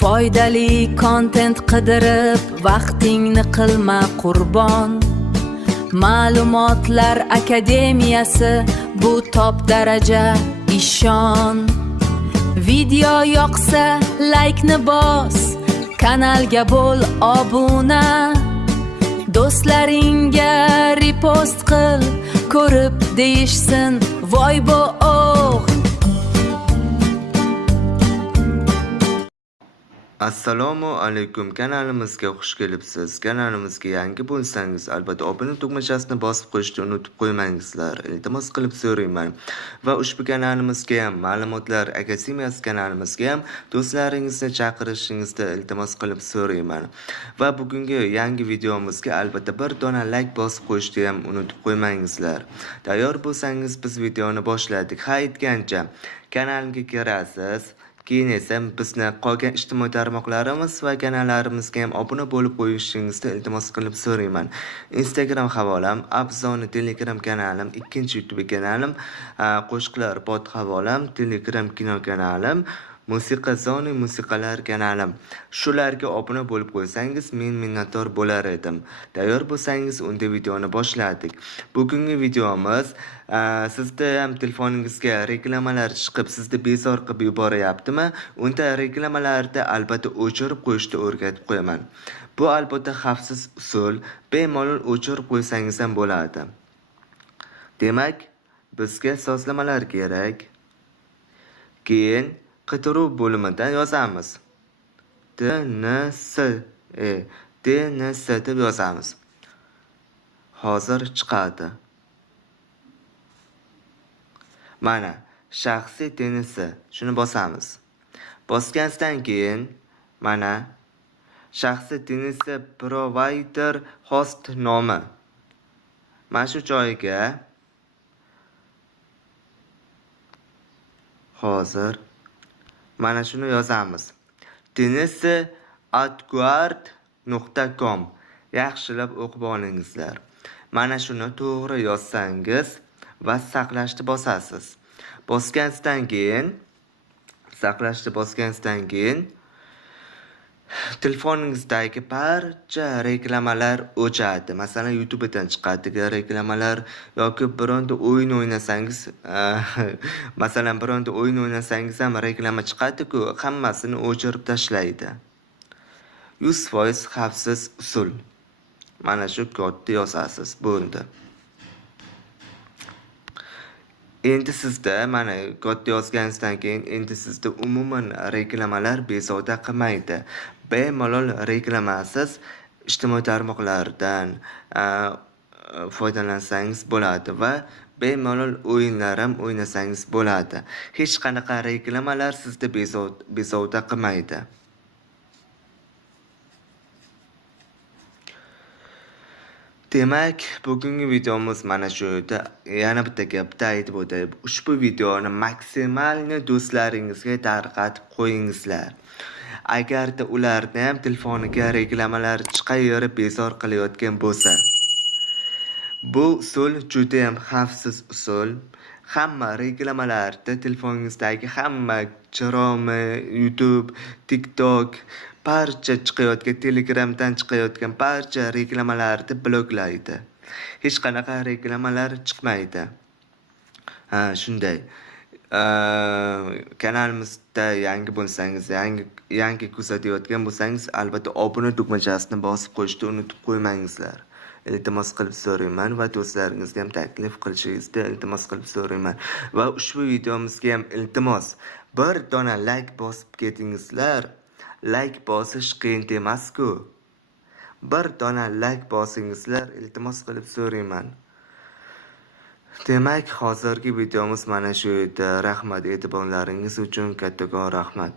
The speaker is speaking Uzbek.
Foydali kontent qidirib vaqtingni qilma qurbon. Ma'lumotlar akademiyasi bu top daraja ishon. Video yoqsa like-ni bos, kanalga bo'l obuna. Do'stlaringga repost qil, ko'rib deyishsin voy bo oh. Assalomu alaykum, kanalimizga xush kelibsiz. Kanalimizga yangi bo'lsangiz, albatta obuna tugmachasini bosib qo'yishni unutib qo'ymangizlar. Iltimos qilib so'rayman. Va ushbu kanalimizga ham, Ma'lumotlar akademiyasi kanalimizga ham do'stlaringizni chaqirishingizni iltimos qilib so'rayman. Va bugungi yangi videomizga albatta bir dona like bosib qo'yishni ham unutib qo'ymangizlar. Tayyor bo'lsangiz biz videoni boshladik. Ha aytgancha kanalimga kirasiz. Keyin esa bizni qolgan ijtimoiy tarmoqlarimiz va kanallarimizga ham obuna bo'lib qo'yishingizni iltimos qilib so'rayman. Instagram havolam, Abzoni Telegram kanalim, ikkinchi YouTube kanalim, qo'shiqlar pod havolam, Telegram kino kanalim, musiqa zoni musiqalar kanalim. Shularga obuna bo'lib qo'ysangiz men minnatdor bo'lar edim. Tayyor bo'lsangiz unda videoni boshladik. Bugungi videomiz sizda ham telefoningizga reklamalar chiqib sizni bezor qilib yuboryaptimi? Unda reklamalarni albatta o'chirib qo'yishni o'rgatib qo'yaman. Bu albatta xavfsiz usul, bemalol o'chirib qo'ysangiz ham bo'ladi. Demak, bizga sozlamalar kerak. Keyin qidiruv bo'limidan yozamiz. DNS deb yozamiz. Hozir chiqadi. Mana shaxsiy DNS shuni bosamiz. Bosgandan keyin mana shaxsiy DNS provider host nomi. Mana shu joyga hozir mana shuni yozamiz. dns@guard.com yaxshilab o'qib olingizlar. Mana shuni to'g'ri yozsangiz va saqlashni bosasiz. Bosgandan keyin telefoningizdagi barcha reklamalar o'chadi. Masalan, YouTube'dan chiqadigan reklamalar yoki bironta o'yin o'ynasangiz, ham reklama chiqadi-ku, hammasini o'chirib tashlaydi. 100% xavfsiz usul. Mana shu kodni yozasiz, bo'ldi. Endi sizda mana kodni yozganingizdan keyin endi sizda umuman reklamalar bezovta qilmaydi. Bemalol reklamasiz ijtimoiy tarmoqlardan foydalansangiz bo'ladi va bemalol o'yinlar ham o'ynasangiz bo'ladi. Hech qanaqa reklamalar sizda bezovta qilmaydi. Demak, bugungi videomiz mana shu edi. Yana bitta gapni aytib o'tay. Ushbu videoni maksimalni do'stlaringizga tarqatib qo'yingizlar. Agarda ularni ham telefoniga reklamalar chiqaverib bezor qilayotgan bo'lsa, bu usul juda ham xavfsiz usul. Hamma reklamalarni telefoningizdagi hamma Chrome, YouTube, TikTok, barcha chiqayotgan Telegramdan chiqayotgan barcha reklamalarni bloklaydi. Hech qanaqa reklamalar chiqmaydi. Shunday. Kanalimizda yangi bo'lsangiz, yangi kuzatayotgan bo'lsangiz, albatta obuna tugmachasini bosib qo'yishni unutib qo'ymangizlar. Iltimos qilib so'rayman va do'stlaringizga ham taklif qilishingizni iltimos qilib so'rayman. Va ushbu videomizga ham iltimos bir dona like bosib ketingizlar. Like bosish qiyin emas-ku. Bir dona like bosingizlar, iltimos qilib so'rayman. Demak, hozirgi videomiz mana shu edi. Rahmat, e'tiborlaringiz uchun kattakon rahmat.